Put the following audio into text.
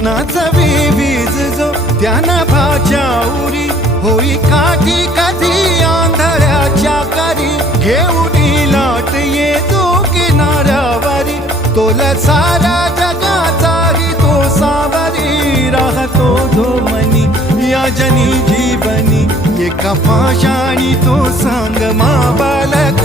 कृष्णाचा वीज जो त्यांना भाच्या उरी होई काठी कधी आंधळ्याच्या करी घेऊन लाट येतो किनाऱ्यावरी तोला सारा जगाचाही तो सावरी राहतो धोमनी या जनी जीवनी एका पाशाणी तो सांग मा बालक